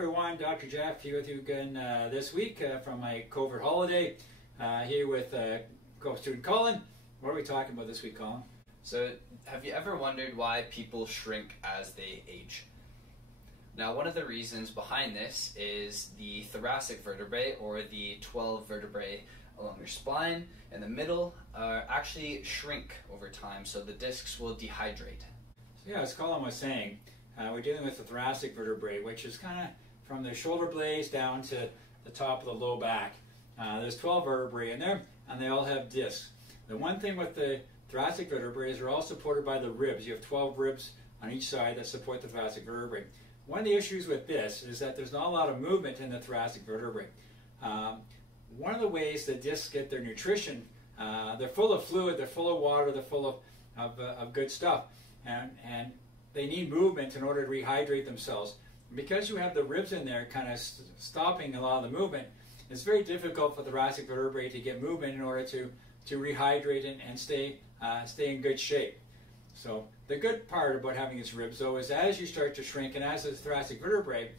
everyone, Dr. Jeff here with you again this week from my COVID holiday, here with co-student Colin. What are we talking about this week, Colin? So, have you ever wondered why people shrink as they age? Now, one of the reasons behind this is the thoracic vertebrae, or the 12 vertebrae along your spine in the middle, actually shrink over time, so the discs will dehydrate. So yeah, as Colin was saying, we're dealing with the thoracic vertebrae, which is kind of from the shoulder blades down to the top of the low back. There's 12 vertebrae in there, and they all have discs. The one thing with the thoracic vertebrae is they're all supported by the ribs. You have 12 ribs on each side that support the thoracic vertebrae. One of the issues with this is that there's not a lot of movement in the thoracic vertebrae. One of the ways that discs get their nutrition, they're full of fluid, they're full of water, they're full of good stuff, and they need movement in order to rehydrate themselves. Because you have the ribs in there kind of stopping a lot of the movement, it's very difficult for the thoracic vertebrae to get movement in order to rehydrate and stay in good shape. So the good part about having its ribs, though, is as you start to shrink and as the thoracic vertebrae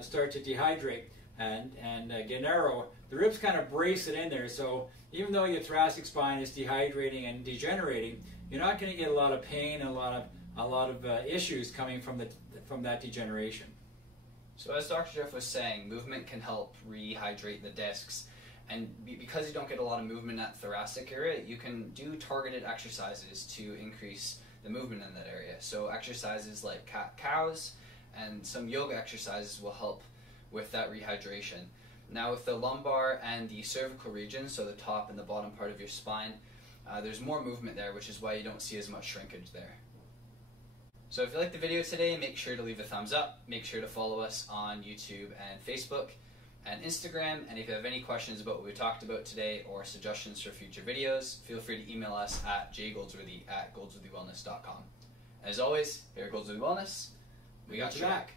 start to dehydrate and get narrow, the ribs kind of brace it in there. So even though your thoracic spine is dehydrating and degenerating, you're not going to get a lot of pain and a lot of issues coming from that degeneration. So as Dr. Jeff was saying, movement can help rehydrate the discs, and because you don't get a lot of movement in that thoracic area, you can do targeted exercises to increase the movement in that area. So exercises like cat-cows and some yoga exercises will help with that rehydration. Now with the lumbar and the cervical region, so the top and the bottom part of your spine, there's more movement there, which is why you don't see as much shrinkage there. So if you liked the video today, make sure to leave a thumbs up, make sure to follow us on YouTube and Facebook and Instagram, and if you have any questions about what we talked about today or suggestions for future videos, feel free to email us at jgoldsworthy@goldsworthywellness.com. As always, here at Goldsworthy Wellness, we got your back.